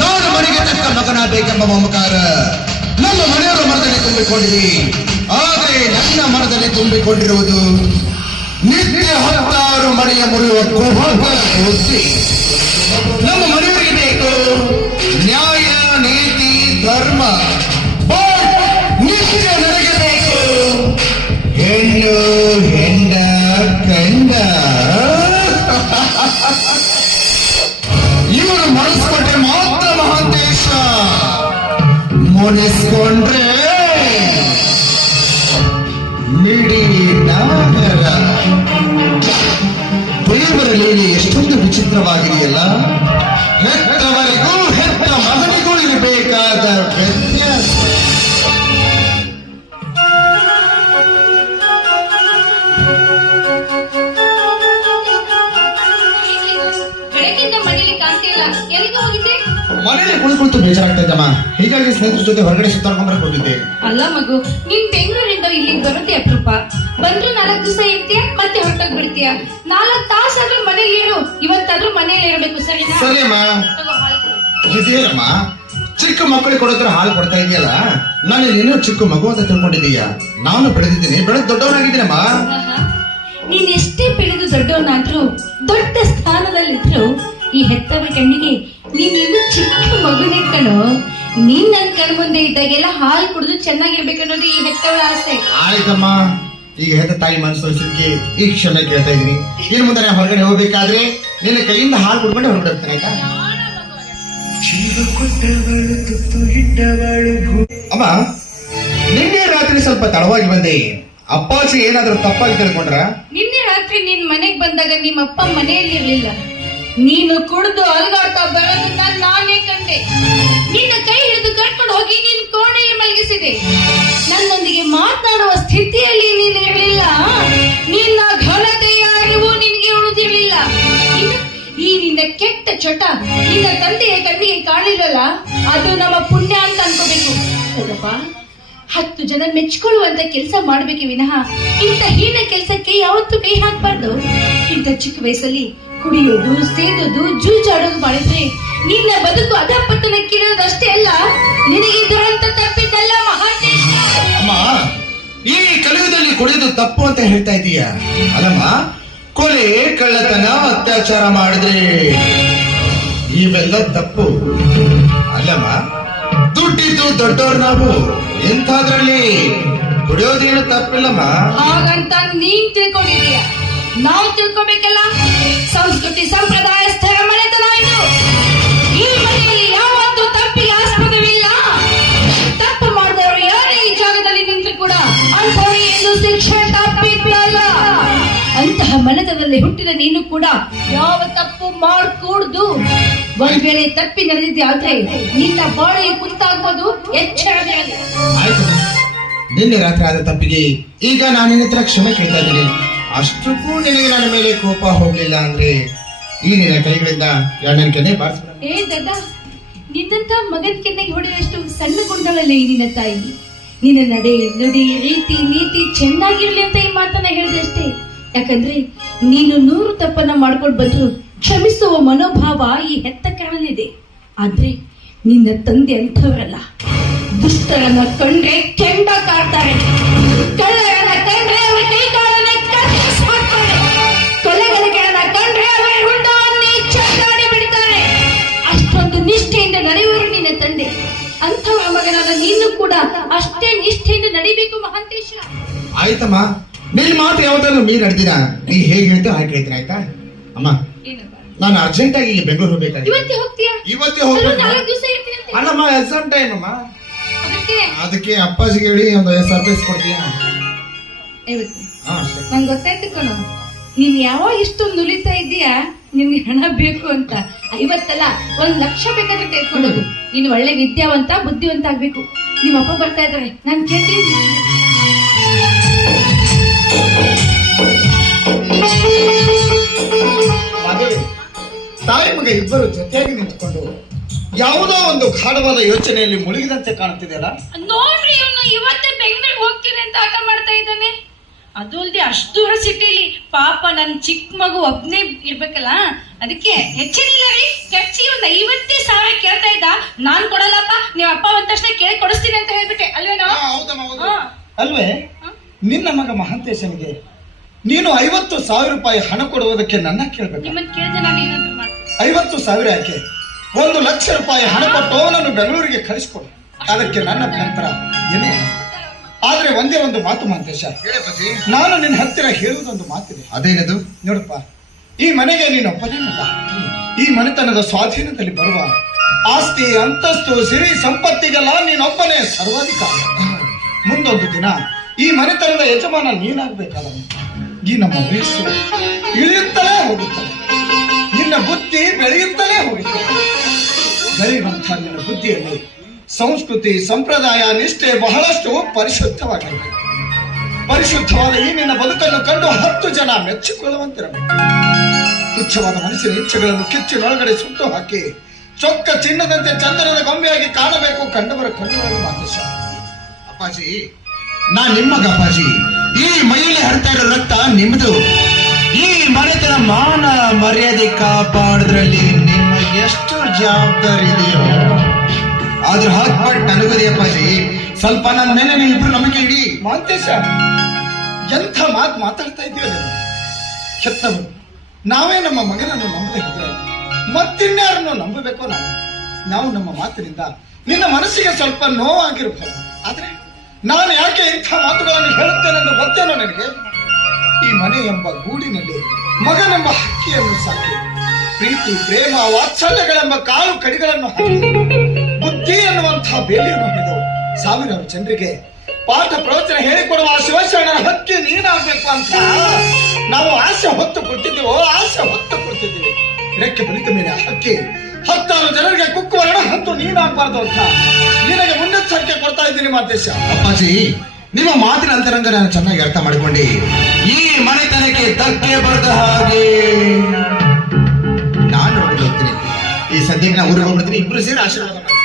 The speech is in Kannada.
ನಾನು ಮನೆಗೆ ತಕ್ಕ ಮಗನಾಗಬೇಕೆಂಬ ಮಮಕಾರ ನಮ್ಮ ಮನೆಯವರ ಮನದಲ್ಲಿ ತುಂಬಿಕೊಂಡಿದೆ. ಆದರೆ ನನ್ನ ಮನದಲ್ಲಿ ತುಂಬಿಕೊಂಡಿರುವುದು ನಿತ್ಯ 10 ಮನೆಯ ಮುರಿಯುವ ಬುದ್ಧಿ. ನಮ್ಮ ಮನೆಯವರಿಗೆ ಬೇಕು ನ್ಯಾಯ, ನೀತಿ, ಧರ್ಮ. ನಿತ್ಯ ನನಗೆ ಬೇಕು ಹೆಣ್ಣು, ಹೆಂಡ, ಕಂಡ. ಇವರು ಮನಸ್ಕೊಂಡ್ರೆ ಮಾತ್ರ ಮಹಾಂತೇಶ, ಮುನಿಸ್ಕೊಂಡ್ರೆ ಮಿಡಿ ನಾಗರ. ದೇವರ ಲೀಲೆ ಎಷ್ಟೊಂದು ವಿಚಿತ್ರವಾಗಿದೆಯಲ್ಲ. ಹೆತ್ತವರಿಗೂ ಹೆತ್ತ ಮಗನಿಗೂ ಇರಬೇಕಾದ ವ್ಯತ್ಯಾಸ. ಮನೇಲಿ ಕುಳಿತು ಬೇಜಾರಾಗ್ತೈತಮ್ಮ. ಹೀಗಾಗಿ ಸ್ನೇಹಿತರ ಜೊತೆ ಹೊರಗಡೆ ಸುತ್ತಾಡ್ಕೊಂಡ್ರೆ ಕೊಟ್ಟಿದ್ದೆ. ಅಲ್ಲ ಮಗು, ನೀನ್ ಬೆಂಗಳೂರಿಂದ ಇಲ್ಲಿಗೆ ಬರೋದೇ ಅಪರೂಪ. ಬಂದ್ರು 4 ದಿವಸ ಇರ್ತೀಯ, ಮತ್ತೆ ಹೊರಟೋಗ್ ಬಿಡ್ತೀಯ. 4 ತಾಸಾದ್ರೂ ಮನೇಲಿ ಇರು. ಇವತ್ತಾದ್ರೂ ಮನೇಲಿ ಇರಬೇಕು, ಸರಿನಾ? ಸರಿ ಅಮ್ಮ. ತಗೋ, ಹಾಲು ಕೊಡು. ಇದೇನಮ್ಮ ಚಿಕ್ಕ ಮಕ್ಕಳಿಗೆ ಕೊಡೋದ್ರ ಹಾಲು ಕೊಡ್ತಾ ಇದೆಯಲ್ಲ. ನಾನು ಇನ್ನೂ ಚಿಕ್ಕ ಮಗು ಅಂತ ತಿಳ್ಕೊಂಡಿದ್ದೀಯ. ನಾನು ಬೆಳೆದಿದ್ದೀನಿ, ಬೆಳೆದು ದೊಡ್ಡವನಾಗಿದ್ದೀನಮ್ಮ. ಆಹಾ. ನೀನ್ ಎಷ್ಟೇ ಬೆಳೆದು ದೊಡ್ಡವನಾದ್ರೂ, ದೊಡ್ಡ ಸ್ಥಾನದಲ್ಲಿದ್ರು ಈ ಹೆತ್ತವರ ಕಣ್ಣಿಗೆ ನೀನಿನ್ನು ಚಿಕ್ಕ ಮಗುನೇ ಕಣೋ. ನೀನ್ ನನ್ ಕಣ್ ಮುಂದೆ ಇದ್ದಾಗೆಲ್ಲ ಹಾಲು ಕುಡಿದು ಚೆನ್ನಾಗಿರ್ಬೇಕನ್ನೋದು ಈ ಹೆತ್ತವರ ಆಸೆ. ಆಯ್ತಮ್ಮ, ಈಗ ಹೆತ್ತ ತಾಯಿ ಮನಸ್ಸೋಸಿದ್ಕೆ ಈ ಕ್ಷಮೆ ಕೇಳ್ತಾ ಇದೀನಿ. ಇನ್ನು ಮುಂದೆ ನಾನು ಹೊರಗಡೆ ಹೋಗ್ಬೇಕಾದ್ರೆ ನಿನ್ನ ಕೈಯಿಂದ ಹಾಲು ಕುಡ್ಕೊಂಡು ಹೊರಗಡೆ ಹೋಗ್ತೇನೆ, ಆಯ್ತಾ? ಅಮ್ಮ, ನಿನ್ನೆ ರಾತ್ರಿ ಸ್ವಲ್ಪ ತಡವಾಗಿ ಬಂದೆ. ಅಪ್ಪಾಜಿ ಏನಾದ್ರೂ ತಪ್ಪಾಗಿ ತಿಳ್ಕೊಂಡ್ರ? ನಿನ್ನೆ ರಾತ್ರಿ ನಿನ್ ಮನೆಗ್ ಬಂದಾಗ ನಿಮ್ಮಪ್ಪ ಮನೆಯಲ್ಲಿ ಇರ್ಲಿಲ್ಲ. ನೀನು ಕುಡಿದು ಅಲ್ಗಾಡ್ತಾ ಬರೋದನ್ನ ನಾನೇ ಕಂಡೆ. ನಿನ್ನ ಕೈ ಹಿಡಿದು ಕರ್ಕೊಂಡು ಹೋಗಿ ನಿನ್ ಕೋಣೆಗೆ ಮಲಗಿಸಿದೆ. ನನ್ನೊಂದಿಗೆ ಮಾತನಾಡುವ ಸ್ಥಿತಿಯಲ್ಲಿ ನೀನು ಇರಲಿಲ್ಲ. ನಿನ್ನ ಘನತೆಯ ಅರಿವು ನಿನಗೆ ಉಳಿದಿರಲಿಲ್ಲ. ಈ ನಿನ್ನ ಕೆಟ್ಟ ಚಟ ನಿನ್ನ ತಂದೆಯ ಕಣ್ಣಿಗೆ ಕಾಣಿರಲ್ಲ, ಅದು ನಮ್ಮ ಪುಣ್ಯ ಅಂತ ಅನ್ಕೋಬೇಕು. ಹೌದಪ್ಪ, 10 ಜನ ಮೆಚ್ಕೊಳ್ಳುವಂತ ಕೆಲಸ ಮಾಡ್ಬೇಕೆ ವಿನಃ ಇಂಥ ಹೀನ ಕೆಲಸಕ್ಕೆ ಯಾವತ್ತೂ ಕೈ ಹಾಕ್ಬಾರ್ದು. ಇಂಥ ಚಿಕ್ಕ ವಯಸ್ಸಲ್ಲಿ ಕುಡಿಯೋದು, ಸೇದೋದು, ಜೂಜಾಡೋದು ಮಾಡಿದ್ರೆ ನಿನ್ನ ಬದುಕು ಅಧಪತನಕ್ಕಿರೋದಷ್ಟೇ ಅಲ್ಲ, ನಿನಗೆ ದುರಂತ ತಪ್ಪಿದ್ದಲ್ಲ ಮಹಾಂತೇಶ. ಅಮ್ಮ, ಈ ಕಲಿಯುಗದಲ್ಲಿ ಕುಡಿಯೋದು ತಪ್ಪು ಅಂತ ಹೇಳ್ತಾ ಇದೀಯ ಅಲ್ಲಮ್ಮ. ಕೊಲೆ, ಕಳ್ಳತನ, ಅತ್ಯಾಚಾರ ಮಾಡಿದ್ರೆ ಇವೆಲ್ಲ ತಪ್ಪು ಅಲ್ಲಮ್ಮ. ದುಡ್ಡಿದ್ದು ದೊಡ್ಡವ್ರು ನಾವು, ಎಂಥದ್ರಲ್ಲಿ ಕುಡಿಯೋದೇನು ತಪ್ಪಿಲ್ಲಮ್ಮ. ಹಾಗಂತ ನೀನ್ ತಿಳ್ಕೊಂಡಿದೀಯ, ನಾವು ತಿಳ್ಕೊಬೇಕಲ್ಲ. ಸಂಸ್ಕೃತಿ ಸಂಪ್ರದಾಯ ಸ್ಥಳ ಮನೆತನ ಇದು. ಈ ಮನೆಯಲ್ಲಿ ಯಾವತ್ತೂ ತಪ್ಪಿಗೆ ಆಸ್ಪದವಿಲ್ಲ. ತಪ್ಪು ಮಾಡಿದವರು ಯಾರೇ ಈ ಜಾಗದಲ್ಲಿ ನಿಂತು ಕೂಡ ಅಂಥವರಿಗೆ ಇದು ಶಿಕ್ಷೆ ತಪ್ಪಿದ್ದಲ್ಲ. ಅಂತಹ ಮನೆತನದಲ್ಲಿ ಹುಟ್ಟಿದ ನೀನು ಕೂಡ ಯಾವ ತಪ್ಪು ಮಾಡಕೂಡ್ದು. ಒಂದ್ ವೇಳೆ ತಪ್ಪಿ ನಡೆದಿದ್ದೆ ಆದ್ರೆ ನಿನ್ನ ಬಾಳಿಗೆ ಕುಂತಾಗ್ಬೋದು, ಎಚ್ಚರವೇ ಅಲ್ಲ. ಆಯ್ತು, ನಿನ್ನೆ ರಾತ್ರಿ ಆದ ತಪ್ಪಿಗೆ ಈಗ ನಾನು ನಿನ್ನ ಹತ್ರ ಕ್ಷಮೆ ಕೇಳ್ತಾ ಇದ್ದೀನಿ. ಅಷ್ಟಕ್ಕೂ ನಿನಗೆ ನನ್ನ ಮೇಲೆ ಕೋಪ ಹೋಗ್ಲಿಲ್ಲ ಅಂದ್ರೆ ಈ ನಿನ್ನ ಕೈಗಳಿಂದ ನನ್ನ ಕೆನ್ನೆ ಬಾರಿಸ್ಬಿಡ. ಏ ದಡ್ಡ, ನಿನ್ನಂತ ಮಗನ್ ಕೆನ್ನೆಗೆ ಹೊಡೆದಷ್ಟು ಸಣ್ಣ ಗುಂಡಳಲ್ಲ ಈ ನಿನ್ನ ತಾಯಿ. ನಿನ್ನ ನಡೆ, ನುಡಿ, ರೀತಿ, ನೀತಿ ಚೆನ್ನಾಗಿರ್ಲಿ ಅಂತ ಈ ಮಾತನ್ನ ಹೇಳಿದೆ ಅಷ್ಟೇ. ಯಾಕಂದ್ರೆ ನೀನು 100 ತಪ್ಪನ್ನ ಮಾಡ್ಕೊಂಡು ಬಂದ್ರು ಕ್ಷಮಿಸುವ ಮನೋಭಾವ ಈ ಹೆತ್ತ ಕಾರಣಲಿದೆ. ಆದ್ರೆ ನಿನ್ನ ತಂದೆ ಅಂಥವರಲ್ಲ. ದುಷ್ಟರನ್ನ ಕಂಡ್ರೆ ಕೆಂಡ ಕಾಡ್ತಾರೆ, ಕಳ್ಳರನ್ನ ಕಂಡ್ರೆ ಅವರ ಕೈ ಕಾಲನ್ನ ಕತ್ತರಿಸಿ ಹಾಕ್ತಾರೆ, ಕೊಲೆಗಡಕೆಗಳನ್ನ ಕಂಡ್ರೆ ಅವರ ಹುಂಡವನ್ನೇ ಚಕ್ಕಾಡಿ ಬಿಡ್ತಾರೆ. ಅಷ್ಟೊಂದು ನಿಷ್ಠೆಯಿಂದ ನಡೆಯುವರು ನಿನ್ನ ತಂದೆ. ಅಂಥವರ ಮಗನಾದ ನೀನು ಕೂಡ ಅಷ್ಟೇ ನಿಷ್ಠೆಯಿಂದ ನಡಿಬೇಕು ಮಹಾಂತೇಶ. ಆಯ್ತಮ್ಮ, ನಿನ್ ಮಾತು ಯಾವ್ದಾದ್ರು ಮೀರ್ ನಡೆದಿನ ನೀ ಹೇಗೆ ಹೇಳ್ತಾ ಹಾಗೆ ಹೇಳ್ತೀನಿ, ಆಯ್ತಾ? ಅಮ್ಮ, ನಾನು ಅರ್ಜೆಂಟ್ ಆಗಿ ಬೆಂಗಳೂರು ಹೋಗ್ಬೇಕಾಗಿ. ಇವತ್ತೇ ಹೋಗ್ತೀಯಾ? ಇವತ್ತೇ ಹೋಗ್ಬೇಕು. 4 ದಿವಸ ಇರ್ತೀನಿ. ಅಲ್ಲಮ್ಮ, ಎಕ್ಸಾಮ್ ಟೈಮ್ ಅಮ್ಮ. ಅದಕ್ಕೆ ಅದಕ್ಕೆ ಅಪ್ಪಾಜಿಗೆ ಹೇಳಿ ಒಂದು ಸರ್ಪ್ರೈಸ್ ಕೊಡ್ತೀಯಾ? ನಂಗೆ ಗೊತ್ತಾಯ್ತು ಕಣೋ, ನೀನ್ ಯಾವಾಗ ಇಷ್ಟೊಂದು ನುಲಿತಾ ಇದ್ದೀಯಾ, ನಿನ್ಗೆ ಹಣ ಬೇಕು ಅಂತ. 50 ಅಲ್ಲ, 1 ಲಕ್ಷ ಬೇಕಾದ್ರೆ ತೆಗೆದುಕೊಳ್ಳೋದು. ನೀನು ಒಳ್ಳೆ ವಿದ್ಯಾವಂತ, ಬುದ್ಧಿವಂತ ಆಗ್ಬೇಕು. ನಿಮ್ಮ ಅಪ್ಪ ಬರ್ತಾ ಇದ್ದಾರೆ, ನಾನು ಕೇಳ್ತೀನಿ. ತಾಯಿ ಮಗ ಇಬ್ಬರು ಜೊತೆಯಾಗಿ ನಿಂತುಕೊಂಡು ಯಾವುದೋ ಒಂದು ಗಾಢವಾದ ಯೋಚನೆಯಲ್ಲಿ ಮುಳುಗಿದಂತೆ ಕಾಣುತ್ತಿದೆಯಲ್ಲ. ನೋಡ್ರಿ, ಇವನು ಇವತ್ತೇ ಬೆಂಗಳೂರಿಗೆ ಹೋಗ್ತೀನಿ ಅಂತ ಆಟ ಮಾಡ್ತಾ ಇದ್ದಾನೆ. ಅದು ಅಲ್ಲದೆ ಅಷ್ಟು ದೂರ ಸಿಟಿಲಿ ಪಾಪ ನನ್ ಚಿಕ್ಕ ಮಗು ಒಬ್ನೇ ಇರ್ಬೇಕಲ್ಲ, ಅದಕ್ಕೆ ಹೆಚ್ಚಿನಿಲ್ಲ ರೀ ಖರ್ಚಿ 50,000 ಕೇಳ್ತಾ ಇದ್ದ. ನಾನ್ ಕೊಡಲ್ಲಪ್ಪ, ನೀವ್ ಅಪ್ಪ ಬಂದ ತಕ್ಷಣ ಕೇಳಿ ಕೊಡಿಸ್ತೀನಿ ಅಂತ ಹೇಳ್ಬಿಟ್ಟೆ ಅಲ್ವೇನೋ? ಅಲ್ವೇ? ನಿನ್ನ ಮಗ ಮಹಾಂತೇಶನಿಗೆ ನೀನು 50,000 ರೂಪಾಯಿ ಹಣ ಕೊಡುವುದಕ್ಕೆ ನನ್ನ ಕೇಳ್ಬೇಕು. ನಿಮ್ಮನ್ನ ಕೇಳಿದ್ರೆ ನಾನು ಏನಾದ್ರು ಮಾಡ್ತೀನಿ. 50,000 ಯಾಕೆ, 1,00,000 ರೂಪಾಯಿ ಹಣ ಕೊಟ್ಟು ಅವನನ್ನು ಬೆಂಗಳೂರಿಗೆ ಕಳಿಸ್ಕೊಡು. ಅದಕ್ಕೆ ನನ್ನ ಅಭ್ಯಂತರ ಏನು. ಆದ್ರೆ ಒಂದೇ ಒಂದು ಮಾತು ಮಹಾಂತೇಶ, ನಾನು ನಿನ್ನ ಹತ್ತಿರ ಹೇಳುವುದೊಂದು ಮಾತಿದೆ. ಅದೇನದು? ನೋಡಪ್ಪ, ಈ ಮನೆಗೆ ನೀನೊಬ್ಬನೇ ಮಗ. ಈ ಮನೆತನದ ಸ್ವಾಧೀನದಲ್ಲಿ ಬರುವ ಆಸ್ತಿ, ಅಂತಸ್ತು, ಸಿರಿ ಸಂಪತ್ತಿಗೆಲ್ಲ ನೀನೊಬ್ಬನೇ ಸರ್ವಾಧಿಕಾರಿ. ಮುಂದೊಂದು ದಿನ ಈ ಮನೆತನದ ಯಜಮಾನ ನೀನಾಗಬೇಕಾದವನು. ಈ ನಮ್ಮ ವಯಸ್ಸು ಇಳಿಯುತ್ತಲೇ ಹೋಗುತ್ತದೆ, ನಿನ್ನ ಬುದ್ಧಿ ಬೆಳೆಯುತ್ತಲೇ ಹೋಗುತ್ತದೆ. ಬೆಳೆಯುವಂತಹ ನಿನ್ನ ಬುದ್ಧಿಯಲ್ಲಿ ಸಂಸ್ಕೃತಿ, ಸಂಪ್ರದಾಯ, ನಿಷ್ಠೆ ಬಹಳಷ್ಟು ಪರಿಶುದ್ಧವಾಗಿರಬೇಕು. ಪರಿಶುದ್ಧವಾದ ಈ ನಿನ್ನ ಬದುಕನ್ನು ಕಂಡು 10 ಜನ ಮೆಚ್ಚಿಕೊಳ್ಳುವಂತಿರಬೇಕು. ತುಚ್ಛವಾದ ಮನಸ್ಸಿನ ಇಚ್ಛೆಗಳನ್ನು ಕಿಚ್ಚಿನೊಳಗಡೆ ಸುಟ್ಟು ಹಾಕಿ ಚೊಕ್ಕ ಚಿನ್ನದಂತೆ ಚಂದನದ ಗೊಂಬೆಯಾಗಿ ಕಾಣಬೇಕು. ಕಂಡವರ ಕಣ್ಣುಗಳನ್ನು ಮಾತೇಶ. ಅಪ್ಪಾಜಿ, ನಾನ್ ನಿಮ್ಮ ಮಗ ಅಪ್ಪಾಜಿ. ಈ ಮೈಯಲ್ಲಿ ಹರಿತಾ ಇರೋ ರಕ್ತ ನಿಮ್ದು. ಈ ಮನೆತನ ಮಾನ ಮರ್ಯಾದೆ ಕಾಪಾಡೋದ್ರಲ್ಲಿ ನಿಮ್ಮ ಎಷ್ಟು ಜವಾಬ್ದಾರಿ ಇದೆಯೋ ಆದ್ರೂ ಹಾಕ್ಬಾರ್ದು ನನಗದೆ ಅಪ್ಪಾಜಿ. ಸ್ವಲ್ಪ ನನ್ನ ಮೇಲೆ ನೀವಿಬ್ರು ನಂಬಿಕೆ ಇಡಿ. ಮಾಂತೇಶ, ಎಂಥ ಮಾತು ಮಾತಾಡ್ತಾ ಇದೀವಿ. ಕೆತ್ತವರು ನಾವೇ ನಮ್ಮ ಮಗನನ್ನು ನಂಬದೆ ಹೋದ್ರೆ ಮತ್ತಿನ್ಯಾರನ್ನು ನಂಬಬೇಕೋ? ನಾವು ನಮ್ಮ ಮಾತಿನಿಂದ ನಿನ್ನ ಮನಸ್ಸಿಗೆ ಸ್ವಲ್ಪ ನೋವಾಗಿರಬಹುದು. ಆದ್ರೆ ನಾನು ಯಾಕೆ ಇಂಥ ಮಾತುಗಳನ್ನು ಹೇಳುತ್ತೇನೆಂದು ಗೊತ್ತೇನೋ ನಿನಗೆ? ಈ ಮನೆ ಎಂಬ ಗೂಡಿನಲ್ಲಿ ಮಗನೆಂಬ ಹಕ್ಕಿಯನ್ನು ಸಾಕಿ ಪ್ರೀತಿ, ಪ್ರೇಮ, ವಾತ್ಸಲ್ಯಗಳೆಂಬ ಕಾಳು ಕಡಿಗಳನ್ನು ಹಾಕಿ ಬುದ್ಧಿ ಎನ್ನುವಂತಹ ಬೇಲಿಯನ್ನು ಹಿಡಿದು ಸಾವಿರಾರು ಜನರಿಗೆ ಪಾಠ ಪ್ರವಚನ ಹೇಳಿಕೊಡುವ ಶಿವಶರಣರ ಹಕ್ಕಿ ನೀನಾಗಬೇಕು ಅಂತ ನಾವು ಆಸೆ ಹೊತ್ತು ಕೊಟ್ಟಿದ್ದೀವೋ, ಆಸೆ ಹೊತ್ತು ಕೊಡ್ತಿದ್ದೀವಿ. ರೆಕ್ಕೆ ಬಲಿತ ಮೇಲೆ ಆ ಹಕ್ಕಿ 10 ಜನರಿಗೆ ಕುಕ್ಕುವರಣ ಹತ್ತು ನೀನಾಗಬಾರ್ದು ಅಂತ ನಿನಗೆ ಮುನ್ನೆಚ್ಚರಿಕೆ ಕೊಡ್ತಾ ಇದ್ದೀನಿ ಮಾತೇಶ. ಅಪ್ಪಾಜಿ, ನಿಮ್ಮ ಮಾತಿನ ಅಂತರಂಗ ನಾನು ಚೆನ್ನಾಗಿ ಅರ್ಥ ಮಾಡಿಕೊಂಡು ಈ ಮನೆತನಕ್ಕೆ ಧಕ್ಕೆ ಬರದ ಹಾಗೆ ನಾನು ನೋಡಿ ಹೋಗ್ತೀನಿ. ಈ ಸದ್ಯಕ್ಕೆ ನಾ ಊರಿಗೆ ಹೋಗ್ಬಿಡ್ತೀನಿ. ಇಬ್ರು ಸೇರಿ ಆಶೀರ್ವಾದ ಮಾಡಿ.